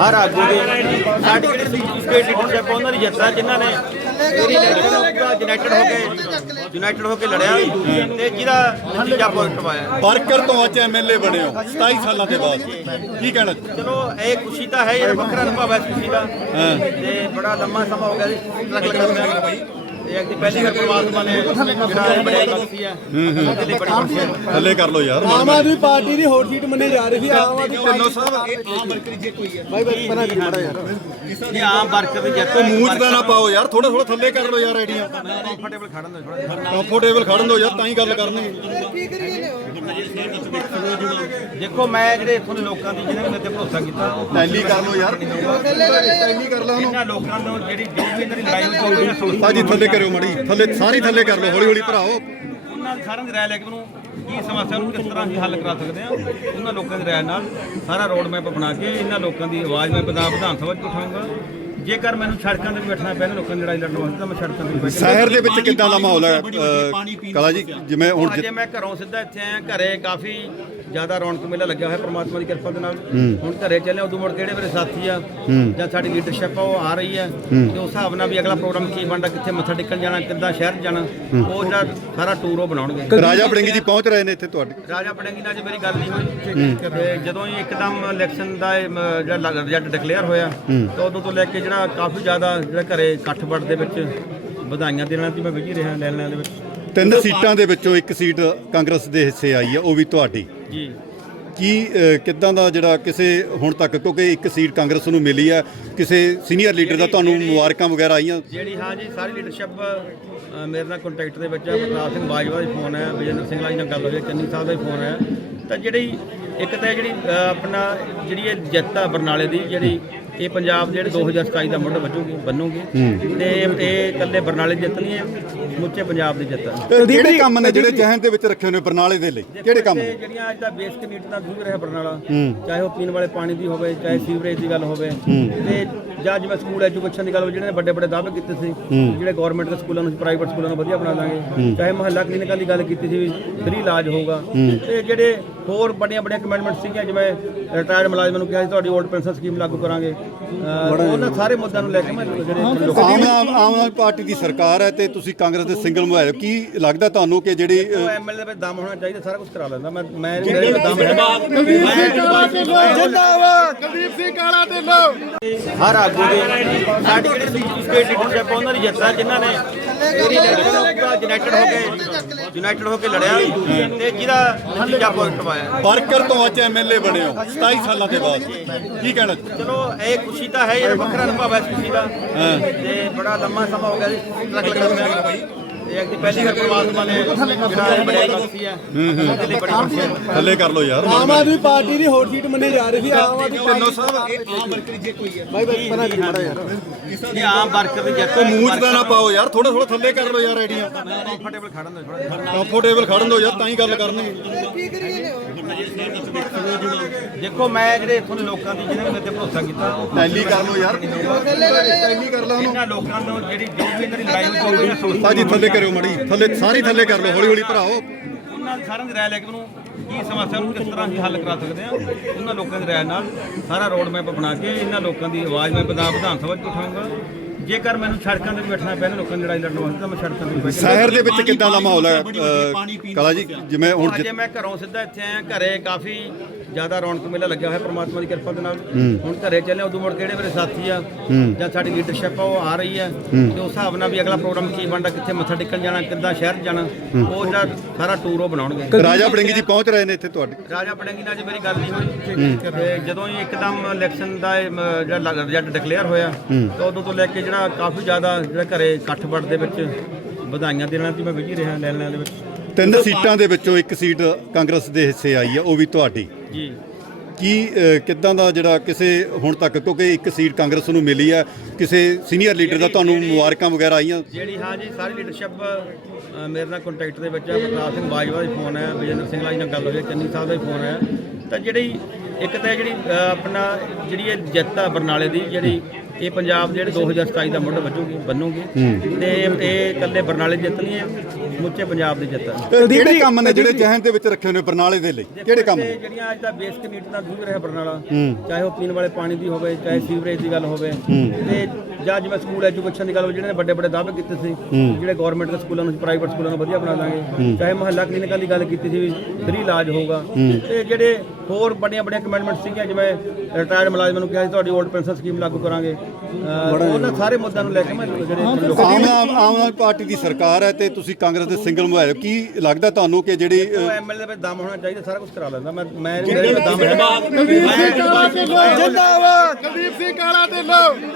ਹਰ ਆਗੂ ਦੀ ਸਾਡੀ ਜਿਹੜੀ ਸਟੇਟ ਲੀਡਰਸ਼ਿਪ ਉਹਨਾਂ ਦੀ ਯਾਤਰਾ ਜਿਨ੍ਹਾਂ ਨੇ ਇਲੈਕਸ਼ਨ ਯੂਨਾਈਟਿਡ ਹੋ ਕੇ ਯੂਨਾਈਟਿਡ ਹੋ ਕੇ ਲੜਿਆ ਤੇ ਜਿਹਦਾ ਨਤੀਜਾ ਪੋਜ਼ਿਟਿਵ ਆਇਆ। ਵਰਕਰ ਤੋਂ ਅੱਜ ਐਮਐਲਏ ਬਣੇ ਹੋ 27 ਸਾਲਾਂ ਦੇ ਬਾਅਦ। ਕੀ ਕਹਿਣਾ? ਚਲੋ ਇਹ ਖੁਸ਼ੀ ਤਾਂ ਹੈ ਇਹ ਵੱਖਰਾ ਅਨੁਭਵ ਹੈ ਇਸ ਖੁਸ਼ੀ ਦਾ। ਤੇ ਬੜਾ ਲੰਮਾ ਸਮਾਂ ਹੋ ਗਿਆ ਜੀ। ਲੱਗ ਇੱਕ ਦੀ ਪਹਿਲੀ ਵਾਰ ਪਰਮਾਤਮਾ ਨੇ ਜਿਹੜਾ ਇਹ ਬੜਾਈ ਬਖਸ਼ੀ ਹੈ। ਉਹਦੇ ਲਈ ਬੜੀ ਖੁਸ਼ੀ ਹੈ। ਥੱਲੇ ਕਰ ਲਓ ਯਾਰ। ਆਮ ਆਦਮੀ ਪਾਰਟੀ ਦੀ ਹੋਰ ਸੀਟ ਮੰਨੀ ਜਾ ਰਹੀ ਸੀ ਆਮ ਆਦਮੀ ਢਿੱਲੋਂ ਸਾਹਿਬ ਬਾਈ ਬਾਈ ਪਨਾ ਕੀ ਮੜਾ ਯਾਰ। ਇਹ ਆਮ ਵਰਕਰ ਦੀ ਜਿੱਤ ਮੂੰਹ 'ਚ ਦਾ ਨਾ ਪਾਓ ਯਾਰ ਥੋੜਾ ਥੋੜਾ ਥੱਲੇ ਕਰ ਲਓ ਯਾਰ ਆਈਡੀਆਂ। ਕੰਫਰਟੇਬਲ ਖੜਨ ਦੇ ਥੋੜਾ ਕੰਫਰਟੇਬਲ ਖੜਨ ਦਿਓ ਯਾਰ ਤਾਂ ਹੀ ਗੱਲ ਕਰਨੀ। ਦੇਖੋ ਮੈਂ ਜਿਹੜੇ ਇੱਥੋਂ ਦੇ ਲੋਕਾਂ ਦੀ ਜਿਹਨਾਂ ਨੇ ਮੇਰੇ ਤੇ ਭਰੋਸਾ ਕੀਤਾ ਉਹ ਟੈਲੀ ਕਰ ਲਓ ਯਾਰ। ਟੈਲੀ ਕਰ ਲਓ ਉਹਨੂੰ। ਇਹਨਾਂ ਲੋਕਾਂ ਨੂੰ ਜਿਹੜੀ ਜੋ ਵੀ ਇਹਨਾਂ ਦੀ ਲੜਾਈ ਹੋਈ ਵੀ ਸੋਚ। ਭਾਜੀ ਥੱਲੇ ਕਰਿਓ ਮੜੀ ਥੱਲੇ ਸਾਰੀ ਥੱਲੇ ਕਰ ਲਓ ਹੌਲੀ ਹੌਲੀ ਭਰਾਓ। ਉਹਨਾਂ ਦੀ ਸਾਰਿਆਂ ਦੀ ਰਾਏ ਲੈ ਕੇ ਉਹਨੂੰ ਕੀ ਸਮੱਸਿਆ ਨੂੰ ਕਿਸ ਤਰ੍ਹਾਂ ਅਸੀਂ ਹੱਲ ਕਰਾ ਸਕਦੇ ਹਾਂ? ਉਹਨਾਂ ਲੋਕਾਂ ਦੀ ਰਾਏ ਨਾਲ ਸਾਰਾ ਰੋਡ ਮੈਪ ਬਣਾ ਕੇ ਇਹਨਾਂ ਲੋਕਾਂ ਦੀ ਆਵਾਜ਼ ਮੈਂ ਪੰਜਾਬ ਵਿਧਾਨ ਸਭਾ 'ਚ ਉਠਾਊਂਗਾ ਜੇਕਰ ਮੈਨੂੰ ਸੜਕਾਂ ਤੇ ਵੀ ਬੈਠਣਾ ਨਾ ਲੋਕਾਂ ਦੀ ਲੜਾਈ ਲੜਨ ਵਾਸਤੇ ਤਾਂ ਮੈਂ ਸੜਕਾਂ ਤੇ ਵੀ ਬੈਠ। ਸ਼ਹਿਰ ਦੇ ਵਿੱਚ ਕਿੱਦਾਂ ਦਾ ਮਾਹੌਲ ਹੈ? ਅਹ, ਕਲਾ ਜੀ ਜਿਵੇਂ ਹੁਣ ਅਜੇ ਮੈਂ ਘਰੋਂ ਸਿੱਧਾ ਇੱਥੇ ਆਇਆ ਘਰੇ ਕਾਫੀ ਜ਼ਿਆਦਾ ਰੌਣਕ ਮੇਲਾ ਲੱਗਿਆ ਹੋਇਆ ਪ੍ਰਮਾਤਮਾ ਦੀ ਕਿਰਪਾ ਦੇ ਨਾਲ। ਹੁਣ ਘਰੇ ਚੱਲੇ ਉਦੋਂ ਮੁੜ ਕਿਹੜੇ ਮੇਰੇ ਸਾਥੀ ਆ ਜਾਂ ਸਾਡੀ ਲੀਡਰਸ਼ਿਪ ਆ ਉਹ ਆ ਰਹੀ ਆ। ਤੇ ਉਸ ਹਿਸਾਬ ਨਾਲ ਵੀ ਅਗਲਾ ਪ੍ਰੋਗਰਾਮ ਕੀ ਬਣਦਾ ਕਿੱਥੇ ਮੱਥਾ ਟੇਕਣ ਜਾਣਾ ਕਿੱਦਾਂ ਸ਼ਹਿਰ ਜਾਣਾ ਉਹ ਜਿਹੜਾ ਸਾਰਾ ਟੂਰ ਉਹ ਬਣਾਉਣਗੇ। ਰਾਜਾ ਬੜਿੰਗੀ ਜੀ ਪਹੁੰਚ ਰਹੇ ਨੇ ਇੱਥੇ ਤੁਹਾਡੇ। ਰਾਜਾ ਪੜੇਂਗੀ ਨਾਲ ਅੱਜ ਮੇਰੀ ਗੱਲ ਨਹੀਂ ਹੋਈ। ਤੇ ਜਦੋਂ ਹੀ ਇੱਕਦਮ ਇਲੈਕਸ਼ਨ ਦਾ ਜਿਹੜਾ ਰਿਜ਼ਲਟ ਡਿਕਲੇਅਰ ਹੋਇਆ ਤਾਂ ਉਦੋਂ ਤੋਂ ਲੈ ਕੇ ਜਿਹੜਾ ਕਾਫੀ ਜ਼ਿਆਦਾ ਜਿਹੜਾ ਘਰੇ ਇਕੱਠ ਵੱਟ ਦੇ ਵਿੱਚ ਵਧਾਈਆਂ ਦੇਣਾ ਤੇ ਮੈਂ ਵਿਜੀ ਰਿਹਾ ਲੈਣ ਲੈਣ ਦੇ ਵਿੱਚ। ਤਿੰਨ ਸੀਟਾਂ ਦੇ ਵਿੱਚੋਂ ਇੱਕ ਸੀਟ ਕਾਂਗਰਸ ਦੇ ਹਿੱਸੇ ਆਈ ਹੈ ਉਹ ਵੀ ਤੁਹਾਡੀ। ਜੀ। ਕੀ ਕਿੱਦਾਂ ਦਾ ਜਿਹੜਾ ਕਿਸੇ ਹੁਣ ਤੱਕ ਕਿਉਂਕਿ ਇੱਕ ਸੀਟ ਕਾਂਗਰਸ ਨੂੰ ਮਿਲੀ ਹੈ ਕਿਸੇ ਸੀਨੀਅਰ ਲੀਡਰ ਦਾ ਤੁਹਾਨੂੰ ਮੁਬਾਰਕਾਂ ਵਗੈਰਾ ਆਈਆਂ? ਜਿਹੜੀ ਹਾਂ ਜੀ ਸਾਰੀ ਲੀਡਰਸ਼ਿਪ ਮੇਰੇ ਨਾਲ ਕੰਟੈਕਟ ਦੇ ਵਿੱਚ ਪ੍ਰਤਾਪ ਸਿੰਘ ਬਾਜਵਾ ਦਾ ਫੋਨ ਹੈ ਵਿਜੇਂਦਰ ਸਿੰਘ ਨਾਲ ਗੱਲ ਹੋਈ ਚੰਨੀ ਸਾਹਿਬ ਦਾ ਫੋਨ ਹੈ। ਤਾਂ ਜਿਹੜੀ ਇੱਕ ਤਾਂ ਜਿਹੜੀ ਆਪਣਾ ਜਿਹੜੀ ਇਹ ਜਿੱਤ ਆ ਬਰਨਾਲੇ ਦੀ ਜਿਹੜੀ ਇਹ ਪੰਜਾਬ ਜਿਹੜੇ 2027 ਦਾ ਮੁੱਢ ਵੱਜੂਗੀ ਬੰਨੂਗੀ। ਤੇ ਇਹ ਇਕੱਲੇ ਬਰਨਾਲੇ ਜਿੱਤ ਨਹੀਂ ਹੈ ਸਮੁੱਚੇ ਪੰਜਾਬ ਦੀ ਜਿੱਤ ਹੈ। ਕਿਹੜੇ ਕੰਮ ਨੇ ਜਿਹੜੇ ਜਹਨ ਦੇ ਵਿੱਚ ਰੱਖੇ ਨੇ ਬਰਨਾਲੇ ਦੇ ਲਈ? ਕਿਹੜੇ ਕੰਮ ਤੇ ਨੇ? ਜਿਹੜੀਆਂ ਅੱਜ ਦਾ ਬੇਸਿਕ ਨੀਡ ਦਾ ਦੂਰ ਰਿਹਾ ਬਰਨਾਲਾ। ਚਾਹੇ ਉਹ ਪੀਣ ਵਾਲੇ ਪਾਣੀ ਦੀ ਹੋਵੇ ਚਾਹੇ ਸੀਵਰੇਜ ਦੀ ਗੱਲ ਹੋਵੇ। ਤੇ ਜਾਂ ਜਿਵੇਂ ਸਕੂਲ ਐਜੂਕੇਸ਼ਨ ਦੀ ਗੱਲ ਹੋਵੇ ਜਿਹੜੇ ਵੱਡੇ ਵੱਡੇ ਦਾਅਵੇ ਕੀਤੇ ਸੀ ਜਿਹੜੇ ਗਵਰਨਮੈਂਟ ਦੇ ਸਕੂਲਾਂ ਨੂੰ ਪ੍ਰਾਈਵੇਟ ਸਕੂਲਾਂ ਨੂੰ ਵਧੀਆ ਬਣਾ ਦਾਂਗੇ। ਚਾਹੇ ਮਹੱਲਾ ਕਲੀਨਿਕਾਂ ਦੀ ਗੱਲ ਕੀਤੀ ਸੀ ਫ੍ਰੀ ਇਲਾਜ ਹੋਊਗਾ। ਤੇ ਜਿਹੜੇ ਹੋਰ ਵੱਡੀਆਂ ਵੱਡੀਆਂ ਕਮੈਂਟਮੈਂਟ ਸੀਗੀਆਂ ਜਿਵੇਂ ਰਿਟਾਇਰਡ ਮੁਲਾਜ਼ਮਾਂ ਨੂੰ ਕਿਹਾ ਸੀ ਤੁਹਾਡੀ ਓਲਡ ਪੈਨਸ਼ਨ ਸਕੀਮ ਲਾਗੂ ਕਰਾਂਗੇ। ਉਹਨਾਂ ਸਾਰੇ ਮੁੱਦਿਆਂ ਨੂੰ ਲੈ ਕੇ ਮੈਂ ਜਿਹੜੇ ਆਮ ਆਮ ਆਦਮੀ ਪਾਰਟੀ ਦੀ ਸਰਕਾਰ ਹੈ ਤੇ ਤੁਸੀਂ ਕਾਂਗਰਸ ਦੇ ਸਿੰਗਲ ਮੁਹਾਇਬ ਕੀ ਲੱਗਦਾ ਤੁਹਾਨੂੰ ਕਿ ਜਿਹੜੀ ਐਮਐਲਏ ਦੇ ਵਿੱਚ ਦਮ ਹੋਣਾ ਚਾਹੀਦਾ ਸਾਰਾ ਕੁਝ ਕਰਾ ਲੈਂਦਾ। ਮੈਂ ਮੈਂ ਮੇਰੇ ਦਮ ਹੈ। ਕੁਲਦੀਪ ਸਿੰਘ ਕਾਲਾ ਢਿੱਲੋਂ। ਹਰ ਆਗੂ ਦੀ ਸਾਡੀ ਜਿਹੜੀ ਸਟੇਟ ਲੀਡਰਸ਼ਿਪ ਉਹਨਾਂ ਦੀ ਯਾਤਰਾ ਜਿਨ੍ਹਾਂ ਨੇ ਪੂਰੀ ਇਲੈਕਸ਼ਨ ਯੂਨਾਈਟਿਡ ਹੋ ਕੇ ਯੂਨਾਈਟਿਡ ਹੋ ਕੇ ਲੜਿਆ ਤੇ ਜਿਹਦਾ ਨਤੀਜਾ ਪੋਜ਼ਿਟਿਵ ਆਇਆ ਵਰਕਰ ਤੋਂ ਅੱਜ ਐਮਐਲਏ ਬਣੇ ਹੋ 27 ਸਾਲਾਂ ਦੇ ਬਾਅਦ। ਕੀ ਕਹਿਣਾ? ਚਲੋ ਇਹ ਖੁਸ਼ੀ ਤਾਂ ਹੈ ਇਹ ਵੱਖਰਾ ਅਨੁਭਵ ਹੈ ਖੁਸ਼ੀ ਦਾ। ਤੇ ਬੜਾ ਲੰਮਾ ਸਮਾਂ ਹੋ ਗਿਆ ਜੀ। ਲੱਗ ਲੱਗਦਾ ਤੇ ਇੱਕ ਦੀ ਪਹਿਲੀ ਵਾਰ ਪਰਮਾਤਮਾ ਨੇ ਜਿਹੜਾ ਇਹ ਬੜਾਈ ਬਖਸ਼ੀ ਹੈ ਉਹਦੇ ਲਈ ਬੜੀ ਖੁਸ਼ੀ ਹੈ ਥੱਲੇ ਕਰ ਲਓ ਯਾਰ ਆਮ ਆਦਮੀ ਪਾਰਟੀ ਦੀ ਹੋਰ ਸੀਟ ਮੰਨੀ ਜਾ ਰਹੀ ਸੀ ਆਮ ਆਦਮੀ ਢਿੱਲੋਂ ਸਾਹਿਬ ਬਾਈ ਬਾਈ ਪਨਾ ਕੀ ਮੜਾ ਯਾਰ ਇਹ ਆਮ ਵਰਕਰ ਦੀ ਜਿੱਤ ਉਹ ਮੂੰਹ 'ਚ ਦਾ ਨਾ ਪਾਓ ਯਾਰ ਥੋੜਾ ਥੋੜਾ ਥੱਲੇ ਕਰ ਲਓ ਯਾਰ ਆਈਡੀਆਂ। ਕੰਫਰਟੇਬਲ ਖੜਨ ਦੇ ਥੋੜਾ ਕੰਫਰਟੇਬਲ ਖੜਨ ਦਿਓ ਯਾਰ ਤਾਂ ਹੀ ਗੱਲ ਕਰਨੀ ਦੇਖੋ ਮੈਂ ਜਿਹੜੇ ਇੱਥੋਂ ਦੇ ਲੋਕਾਂ ਦੀ ਜਿਹਨਾਂ ਨੇ ਮੇਰੇ ਤੇ ਭਰੋਸਾ ਕੀਤਾ ਉਹ ਟੈਲੀ ਕਰ ਲਓ ਯਾਰ। ਟੈਲੀ ਕਰ ਲਓ ਉਹਨੂੰ। ਇਹਨਾਂ ਲੋਕਾਂ ਨੂੰ ਜਿਹੜੀ ਜੋ ਵੀ ਇਹਨਾਂ ਦੀ ਲੜਾਈ ਹੋਈ ਉਹ ਵੀ ਸੋਚ। ਭਾਜੀ ਥੱਲੇ ਕਰਿਓ ਮੜੀ ਥੱਲੇ ਸਾਰੀ ਥੱਲੇ ਕਰ ਲਓ ਹੌਲੀ ਹੌਲੀ ਭਰਾਓ। ਉਹਨਾਂ ਦੀ ਸਾਰਿਆਂ ਦੀ ਰਾਏ ਲੈ ਕੇ ਉਹਨੂੰ ਕੀ ਸਮੱਸਿਆ ਨੂੰ ਕਿਸ ਤਰ੍ਹਾਂ ਅਸੀਂ ਹੱਲ ਕਰਾ ਸਕਦੇ ਹਾਂ? ਉਹਨਾਂ ਲੋਕਾਂ ਦੀ ਰਾਏ ਨਾਲ ਸਾਰਾ ਰੋਡ ਮੈਪ ਬਣਾ ਕੇ ਇਹਨਾਂ ਲੋਕਾਂ ਦੀ ਆਵਾਜ਼ ਮੈਂ ਪੰਜਾਬ ਵਿਧਾਨ ਸਭਾ 'ਚ ਉਠਾਊਂਗਾ। ਜੇਕਰ ਮੈਨੂੰ ਸੜਕਾਂ ਤੇ ਵੀ ਬੈਠਣਾ ਨਾ ਲੋਕਾਂ ਦੀ ਲੜਾਈ ਲੜਨ ਵਾਸਤੇ ਤਾਂ ਮੈਂ ਸੜਕਾਂ ਤੇ ਵੀ ਬੈਠ। ਸ਼ਹਿਰ ਦੇ ਵਿੱਚ ਕਿੱਦਾਂ ਦਾ ਮਾਹੌਲ ਹੈ? ਅਹ, ਕਲਾ ਜੀ ਜਿਵੇਂ ਹੁਣ ਅਜੇ ਮੈਂ ਘਰੋਂ ਸਿੱਧਾ ਇੱਥੇ ਆਇਆ ਘਰੇ ਕਾਫੀ ਜ਼ਿਆਦਾ ਰੌਣਕ ਮੇਲਾ ਲੱਗਿਆ ਹੋਇਆ ਪ੍ਰਮਾਤਮਾ ਦੀ ਕਿਰਪਾ ਦੇ ਨਾਲ। ਹੁਣ ਘਰੇ ਚੱਲੇ ਉਦੋਂ ਮੁੜ ਕਿਹੜੇ ਮੇਰੇ ਸਾਥੀ ਆ ਜਾਂ ਸਾਡੀ ਲੀਡਰਸ਼ਿਪ ਆ ਉਹ ਆ ਰਹੀ ਆ। ਤੇ ਉਸ ਹਿਸਾਬ ਨਾਲ ਵੀ ਅਗਲਾ ਪ੍ਰੋਗਰਾਮ ਕੀ ਬਣਦਾ ਕਿੱਥੇ ਮੱਥਾ ਟੇਕਣ ਜਾਣਾ ਕਿੱਦਾਂ ਸ਼ਹਿਰ ਜਾਣਾ ਉਹ ਜਿਹੜਾ ਸਾਰਾ ਟੂਰ ਉਹ ਬਣਾਉਣਗੇ। ਰਾਜਾ ਬੜਿੰਗੀ ਜੀ ਪਹੁੰਚ ਰਹੇ ਨੇ ਇੱਥੇ ਤੁਹਾਡੇ। ਰਾਜਾ ਪੜੇਂਗੀ ਨਾਲ ਅੱਜ ਮੇਰੀ ਗੱਲ ਨਹੀਂ ਹੋਈ। ਤੇ ਜਦੋਂ ਹੀ ਇੱਕਦਮ ਇਲੈਕਸ਼ਨ ਦਾ ਇਹ, ਮ, ਜਿਹੜਾ ਰਿਜ਼ਲਟ ਡਿਕਲੇਅਰ ਹੋਇਆ ਤਾਂ ਉਦੋਂ ਤੋਂ ਲੈ ਕੇ ਜਿਹੜਾ ਕਾਫੀ ਜ਼ਿਆਦਾ ਜਿਹੜਾ ਘਰੇ ਇਕੱਠ ਦੇ ਵਿੱਚ ਵਧਾਈਆਂ ਦੇਣਾ ਤੇ ਮੈਂ ਵਿਜੀ ਰਿਹਾ ਲੈਣ ਦੇ ਵਿੱਚ। ਤਿੰਨ ਸੀਟਾਂ ਦੇ ਵਿੱਚੋਂ ਇੱਕ ਸੀਟ ਕਾਂਗਰਸ ਦੇ ਹਿੱਸੇ ਆਈ ਹੈ ਉਹ ਵੀ ਤੁਹਾਡੀ। ਜੀ। ਕੀ ਕਿੱਦਾਂ ਦਾ ਜਿਹੜਾ ਕਿਸੇ ਹੁਣ ਤੱਕ ਕਿਉਂਕਿ ਇੱਕ ਸੀਟ ਕਾਂਗਰਸ ਨੂੰ ਮਿਲੀ ਹੈ ਕਿਸੇ ਸੀਨੀਅਰ ਲੀਡਰ ਦਾ ਤੁਹਾਨੂੰ ਮੁਬਾਰਕਾਂ ਵਗੈਰਾ ਆਈਆਂ? ਜਿਹੜੀ ਹਾਂ ਜੀ ਸਾਰੀ ਲੀਡਰਸ਼ਿਪ ਮੇਰੇ ਨਾਲ ਕੰਟੈਕਟ ਦੇ ਵਿੱਚ ਹੈ ਪ੍ਰਤਾਪ ਸਿੰਘ ਬਾਜਵਾ ਦਾ ਫੋਨ ਹੈ ਵਿਜੇਂਦਰ ਸਿੰਘ ਨਾਲ ਗੱਲ ਹੋਈ ਚੰਨੀ ਸਾਹਿਬ ਦਾ ਫੋਨ ਹੈ ਤਾਂ ਜਿਹੜੀ ਇੱਕ ਤਾਂ ਜਿਹੜੀ ਆਪਣਾ ਜਿਹੜੀ ਇਹ ਜਿੱਤ ਆ ਬਰਨਾਲੇ ਦੀ ਜਿਹੜੀ ਇਹ ਪੰਜਾਬ ਜਿਹੜੇ 2027 ਦਾ ਮੁੱਢ ਵੱਜੂਗੀ ਬੰਨੂਗੀ। ਤੇ ਇਹ ਇਕੱਲੇ ਬਰਨਾਲੇ ਜਿੱਤ ਨਹੀਂ ਹੈ ਸਮੁੱਚੇ ਪੰਜਾਬ ਦੀ ਜਿੱਤ ਹੈ ਕਿਹੜੇ ਕੰਮ ਨੇ ਜਿਹੜੇ ਜਹਨ ਦੇ ਵਿੱਚ ਰੱਖੇ ਨੇ ਬਰਨਾਲੇ ਦੇ ਲਈ? ਕਿਹੜੇ ਕੰਮ ਨੇ? ਜਿਹੜੀਆਂ ਅੱਜ ਦਾ ਬੇਸਿਕ ਨੀਡ ਦਾ ਦੂਰ ਰਿਹਾ ਬਰਨਾਲਾ। ਚਾਹੇ ਉਹ ਪੀਣ ਵਾਲੇ ਪਾਣੀ ਦੀ ਹੋਵੇ ਚਾਹੇ ਸੀਵਰੇਜ ਦੀ ਗੱਲ ਹੋਵੇ। ਤੇ ਜਾਂ ਜਿਵੇਂ ਸਕੂਲ ਐਜੂਕੇਸ਼ਨ ਦੀ ਗੱਲ ਹੋਵੇ ਜਿਹੜੇ ਵੱਡੇ ਵੱਡੇ ਦਾਅਵੇ ਕੀਤੇ ਸੀ। ਜਿਹੜੇ ਗਵਰਨਮੈਂਟ ਦੇ ਸਕੂਲਾਂ ਨੂੰ ਪ੍ਰਾਈਵੇਟ ਸਕੂਲਾਂ ਨੂੰ ਵਧੀਆ ਬਣਾ ਦਾਂਗੇ। ਚਾਹੇ ਮੁਹੱਲਾ ਕਲੀਨਿਕਾਂ ਦੀ ਗੱਲ ਕੀਤੀ ਸੀ ਵੀ ਫ੍ਰੀ ਇਲਾਜ ਹੋਊਗਾ। ਤੇ ਜਿਹੜੇ ਹੋਰ ਵੱਡੀਆਂ ਵੱਡੀਆਂ ਕਮੈਂਡਮੈਂਟ ਸੀਗੀਆਂ ਜਿਵੇਂ ਰਿਟਾਇਰਡ ਮੁਲਾਜ਼ਮਾਂ ਨੂੰ ਕਿਹਾ ਸੀ ਤੁਹਾਡੀ ਓਲਡ ਪੈਨਸ਼ਨ ਸਕੀਮ ਲਾਗੂ ਕਰਾਂਗੇ। ਉਹਨਾਂ ਸਾਰੇ ਮੁੱਦਿਆਂ ਨੂੰ ਲੈ ਕੇ ਮੈਂ ਜਿਹੜੇ ਆਮ ਆਮ ਆਦਮੀ ਪਾਰਟੀ ਦੀ ਸਰਕਾਰ ਹੈ ਤੇ ਤੁਸੀਂ ਕਾਂਗਰਸ ਦੇ ਸਿੰਗਲ ਮੁਹਾਇਰ ਕੀ ਲੱਗਦਾ ਤੁਹਾਨੂੰ ਕਿ ਜਿਹੜੀ ਐਮਐਲਏ ਦੇ ਵਿੱਚ ਦਮ ਹੋਣਾ ਚਾਹੀਦਾ ਸਾਰਾ ਕੁਝ ਕਰਾ ਲੈਂਦਾ। ਮੈਂ ਮੈਂ ਮੇਰੇ ਵਿੱਚ ਦਮ ਹੈ ਜਿੰਦਾਬਾਦ। ਕੁਲਦੀਪ ਸਿੰਘ ਕਾਲਾ ਢਿੱਲੋਂ